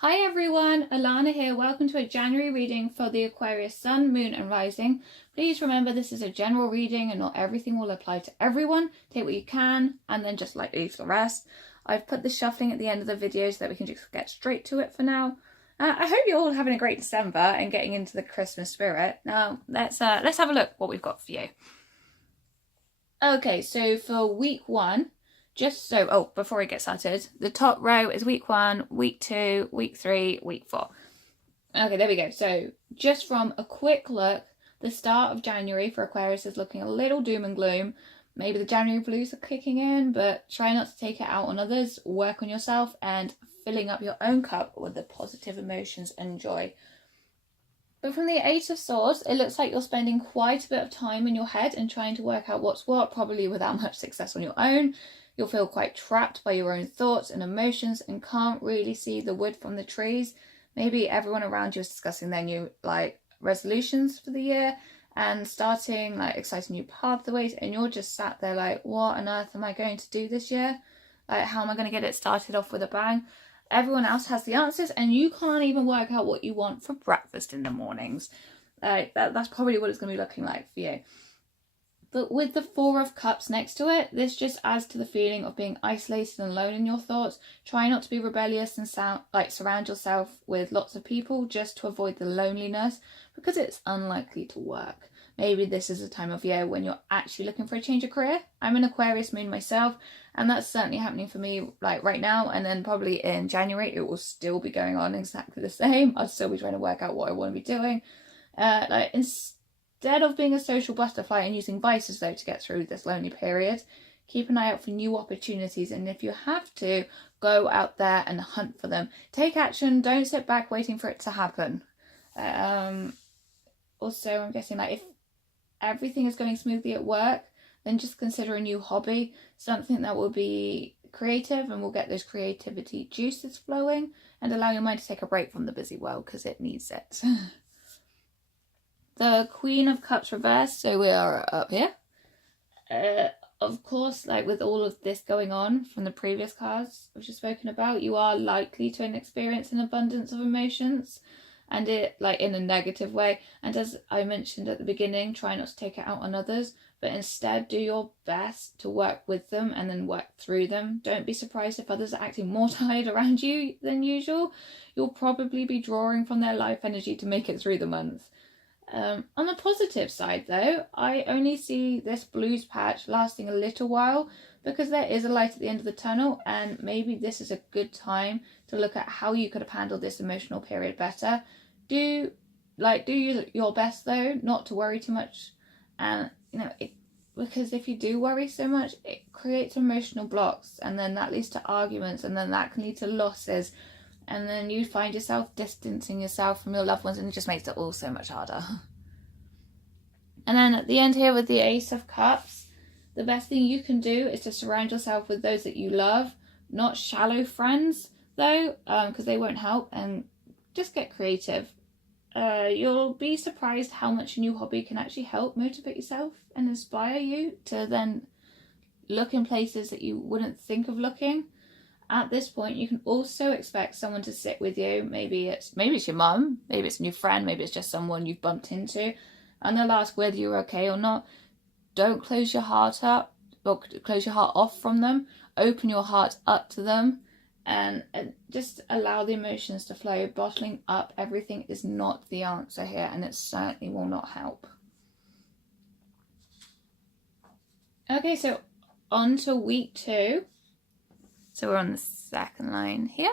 Hi everyone, Alana here. Welcome to a January reading for the Aquarius Sun, Moon and Rising. Please remember this is a general reading and not everything will apply to everyone. Take what you can and then just leave the rest. I've put the shuffling at the end of the video so that we can just get straight to it for now. I hope you're all having a great December and getting into the Christmas spirit. Now let's have a look what we've got for you. Okay, so for week 1, before I get started, the top row is week 1, week 2, week 3, week 4. Okay, there we go. So just from a quick look, the start of January for Aquarius is looking a little doom and gloom. Maybe the January blues are kicking in, but try not to take it out on others. Work on yourself and filling up your own cup with the positive emotions and joy. But from the Eight of Swords, it looks like you're spending quite a bit of time in your head and trying to work out what's what, probably without much success on your own. You'll feel quite trapped by your own thoughts and emotions and can't really see the wood from the trees. Maybe everyone around you is discussing their new resolutions for the year and starting exciting new pathways, and you're just sat there like, what on earth am I going to do this year? How am I going to get it started off with a bang? Everyone else has the answers and you can't even work out what you want for breakfast in the mornings. That's probably what it's going to be looking like for you. But with the Four of Cups next to it, this just adds to the feeling of being isolated and alone in your thoughts. Try not to be rebellious and surround yourself with lots of people just to avoid the loneliness, because it's unlikely to work. Maybe this is a time of year when you're actually looking for a change of career. I'm an Aquarius moon myself, and that's certainly happening for me right now, and then probably in January it will still be going on exactly the same. I'll still be trying to work out what I want to be doing. Instead of being a social butterfly and using vices though to get through this lonely period, keep an eye out for new opportunities, and if you have to, go out there and hunt for them. Take action, don't sit back waiting for it to happen. Also, I'm guessing if everything is going smoothly at work, then just consider a new hobby, something that will be creative and will get those creativity juices flowing and allow your mind to take a break from the busy world because it needs it. The Queen of Cups reversed, so we are up here. Of course, with all of this going on from the previous cards we've just spoken about, you are likely to experience an abundance of emotions, and it in a negative way. And as I mentioned at the beginning, try not to take it out on others, but instead do your best to work with them and then work through them. Don't be surprised if others are acting more tired around you than usual. You'll probably be drawing from their life energy to make it through the month. On the positive side though, I only see this blues patch lasting a little while because there is a light at the end of the tunnel, and maybe this is a good time to look at how you could have handled this emotional period better. Do your best though not to worry too much, and because if you do worry so much, it creates emotional blocks, and then that leads to arguments, and then that can lead to losses. And then you find yourself distancing yourself from your loved ones, and it just makes it all so much harder. And then at the end here with the Ace of Cups, the best thing you can do is to surround yourself with those that you love, not shallow friends though, because they won't help, and just get creative. You'll be surprised how much a new hobby can actually help motivate yourself and inspire you to then look in places that you wouldn't think of looking. At this point, you can also expect someone to sit with you. Maybe it's your mum, maybe it's a new friend, maybe it's just someone you've bumped into, and they'll ask whether you're okay or not. Don't close your heart up or close your heart off from them. Open your heart up to them and just allow the emotions to flow. Bottling up everything is not the answer here, and it certainly will not help. Okay, so on to week 2. So we're on the second line here.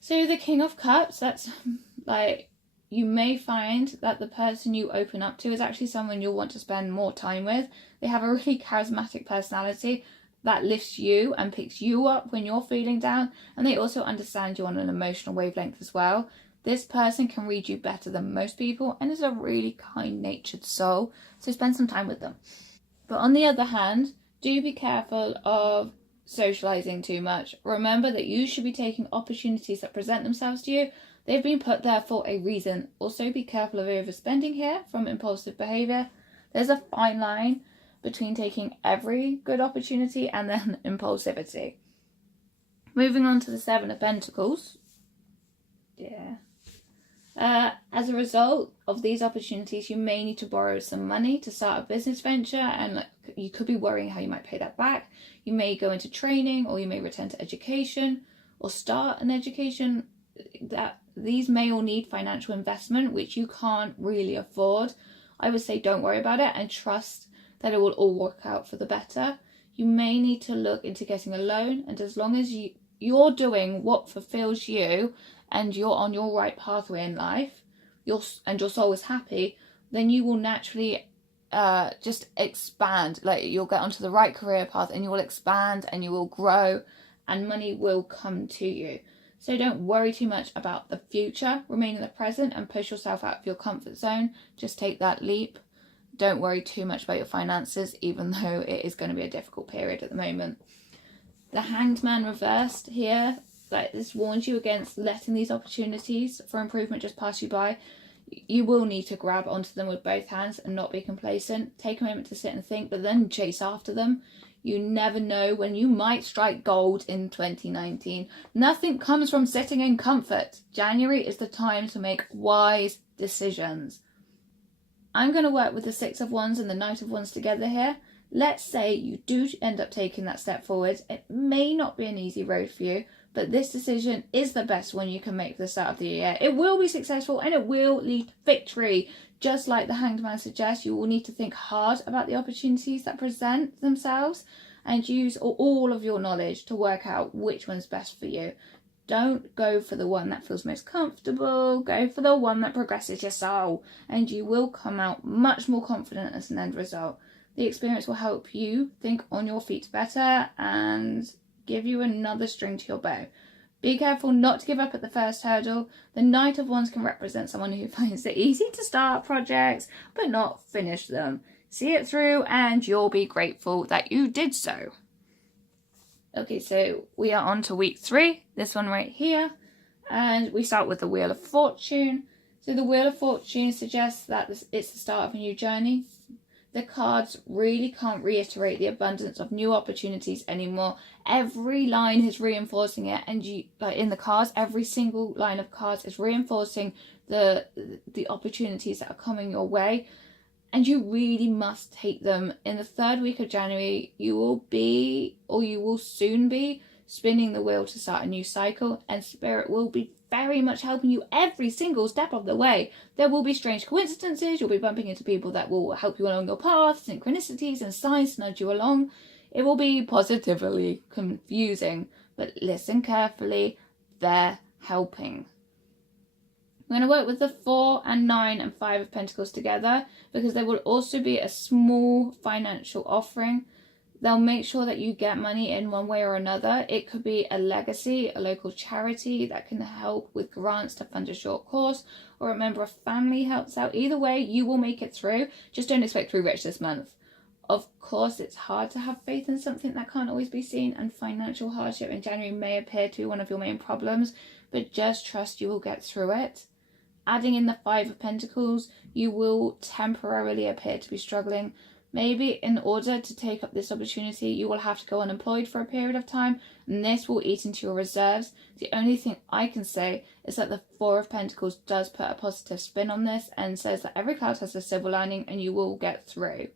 So the King of Cups, that's you may find that the person you open up to is actually someone you'll want to spend more time with. They have a really charismatic personality that lifts you and picks you up when you're feeling down, and they also understand you on an emotional wavelength as well. This person can read you better than most people and is a really kind-natured soul, so spend some time with them. But on the other hand, do be careful of socializing too much. Remember that you should be taking opportunities that present themselves to you. They've been put there for a reason. Also be careful of overspending here from impulsive behavior. There's a fine line between taking every good opportunity and then impulsivity. Moving on to the Seven of Pentacles. dear. As a result of these opportunities, you may need to borrow some money to start a business venture, and you could be worrying how you might pay that back. You may go into training, or you may return to education or start an education. That these may all need financial investment, which you can't really afford. I would say don't worry about it and trust that it will all work out for the better. You may need to look into getting a loan, and as long as you're doing what fulfills you and you're on your right pathway in life, your soul is happy, then you will naturally just expand. Like, you'll get onto the right career path and you will expand and you will grow and money will come to you. So don't worry too much about the future. Remain in the present and push yourself out of your comfort zone. Just take that leap. Don't worry too much about your finances, even though it is going to be a difficult period at the moment. The Hanged Man reversed here, like, this warns you against letting these opportunities for improvement just pass you by. You will need to grab onto them with both hands and not be complacent. Take a moment to sit and think, but then chase after them. You never know when you might strike gold in 2019. Nothing comes from sitting in comfort. January is the time to make wise decisions. I'm going to work with the Six of Wands and the Knight of Wands together here. Let's say you do end up taking that step forward. It may not be an easy road for you, but this decision is the best one you can make for the start of the year. It will be successful and it will lead to victory. Just like the Hanged Man suggests, you will need to think hard about the opportunities that present themselves and use all of your knowledge to work out which one's best for you. Don't go for the one that feels most comfortable. Go for the one that progresses your soul, and you will come out much more confident as an end result. The experience will help you think on your feet better and give you another string to your bow. Be careful not to give up at the first hurdle. The Knight of Wands can represent someone who finds it easy to start projects but not finish them. See it through and you'll be grateful that you did so. Okay, so we are on to week 3, this one right here, and we start with the Wheel of Fortune. So the Wheel of Fortune suggests that it's the start of a new journey. The cards really can't reiterate the abundance of new opportunities anymore. Every line is reinforcing it, and in the cards, every single line of cards is reinforcing the opportunities that are coming your way, and you really must take them. In the 3rd week of January, you will soon be spinning the wheel to start a new cycle, and Spirit will be very much helping you every single step of the way. There will be strange coincidences. You'll be bumping into people that will help you along your path, synchronicities and signs to nudge you along. It will be positively confusing, but listen carefully. They're helping. I'm going to work with the 4 and 9 and 5 of Pentacles together, because there will also be a small financial offering. They'll make sure that you get money in one way or another. It could be a legacy, a local charity that can help with grants to fund a short course, or a member of family helps out. Either way, you will make it through. Just don't expect to be rich this month. Of course, it's hard to have faith in something that can't always be seen, and financial hardship in January may appear to be one of your main problems, but just trust you will get through it. Adding in the 5 of Pentacles, you will temporarily appear to be struggling. Maybe in order to take up this opportunity, you will have to go unemployed for a period of time, and this will eat into your reserves. The only thing I can say is that the 4 of Pentacles does put a positive spin on this and says that every cloud has a silver lining and you will get through.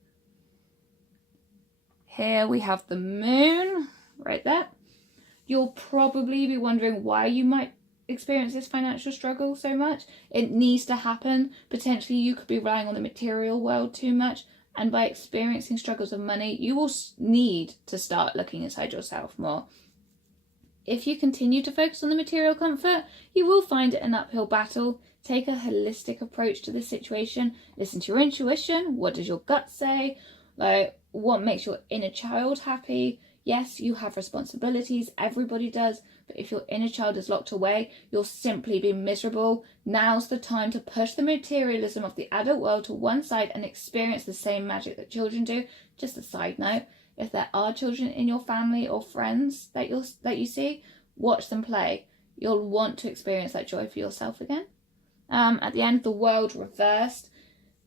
Here we have the Moon, right there. You'll probably be wondering why you might experience this financial struggle so much. It needs to happen. Potentially you could be relying on the material world too much, and by experiencing struggles of money, you will need to start looking inside yourself more. If you continue to focus on the material comfort, you will find it an uphill battle. Take a holistic approach to this situation. Listen to your intuition. What does your gut say? Like, what makes your inner child happy? Yes, you have responsibilities. Everybody does. But if your inner child is locked away, you'll simply be miserable. Now's the time to push the materialism of the adult world to one side and experience the same magic that children do. Just a side note, if there are children in your family or friends that you see, watch them play. You'll want to experience that joy for yourself again. At the end, the World reversed.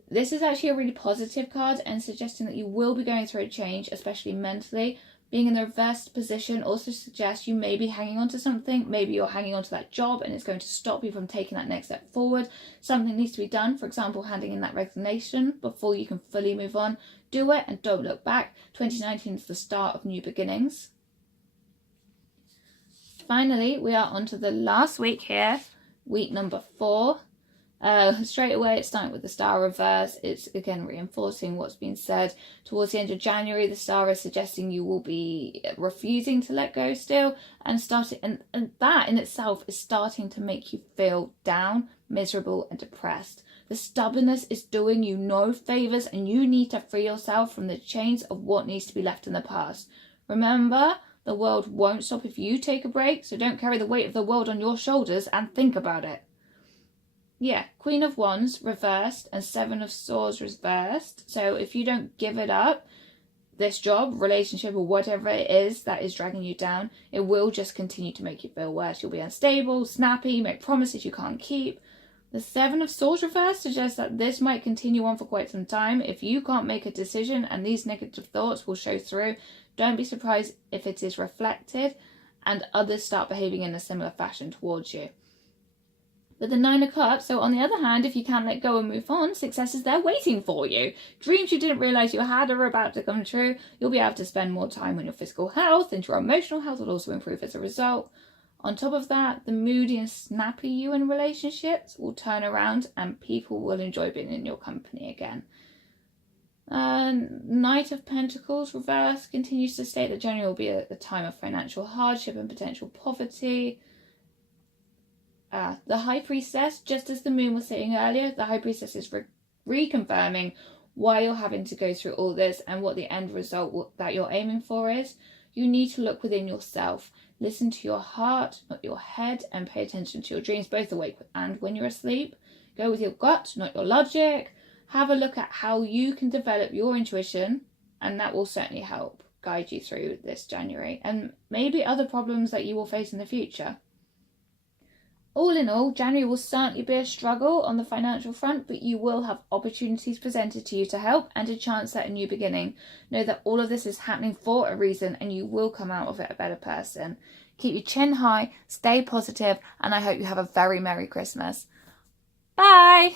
This is actually a really positive card and suggesting that you will be going through a change, especially mentally, Being in the reversed position also suggests you may be hanging on to something. Maybe you're hanging on to that job and it's going to stop you from taking that next step forward. Something needs to be done. For example, handing in that resignation before you can fully move on. Do it and don't look back. 2019 is the start of new beginnings. Finally, we are on to the last week here, week number 4. Straight away, it's starting with the star reverse. It's again reinforcing what's been said. Towards the end of January, the star is suggesting you will be refusing to let go still, and that in itself is starting to make you feel down, miserable, and depressed. The stubbornness is doing you no favors, and you need to free yourself from the chains of what needs to be left in the past. Remember, the world won't stop if you take a break, so don't carry the weight of the world on your shoulders and think about it. Yeah, Queen of Wands reversed and 7 of Swords reversed. So if you don't give it up, this job, relationship, or whatever it is that is dragging you down, it will just continue to make you feel worse. You'll be unstable, snappy, make promises you can't keep. The 7 of Swords reversed suggests that this might continue on for quite some time. If you can't make a decision and these negative thoughts will show through, don't be surprised if it is reflected and others start behaving in a similar fashion towards you. But the 9 of Cups, so on the other hand, if you can't let go and move on, success is there waiting for you. Dreams you didn't realise you had are about to come true. You'll be able to spend more time on your physical health, and your emotional health will also improve as a result. On top of that, the moody and snappy you in relationships will turn around and people will enjoy being in your company again. Knight of Pentacles reverse continues to state that January will be a time of financial hardship and potential poverty. The High Priestess, just as the moon was saying earlier, the High Priestess is reconfirming why you're having to go through all this and what the end result that you're aiming for is. You need to look within yourself. Listen to your heart, not your head, and pay attention to your dreams, both awake and when you're asleep. Go with your gut, not your logic. Have a look at how you can develop your intuition, and that will certainly help guide you through this January and maybe other problems that you will face in the future. All in all, January will certainly be a struggle on the financial front, but you will have opportunities presented to you to help and a chance at a new beginning. Know that all of this is happening for a reason and you will come out of it a better person. Keep your chin high, stay positive, and I hope you have a very Merry Christmas. Bye!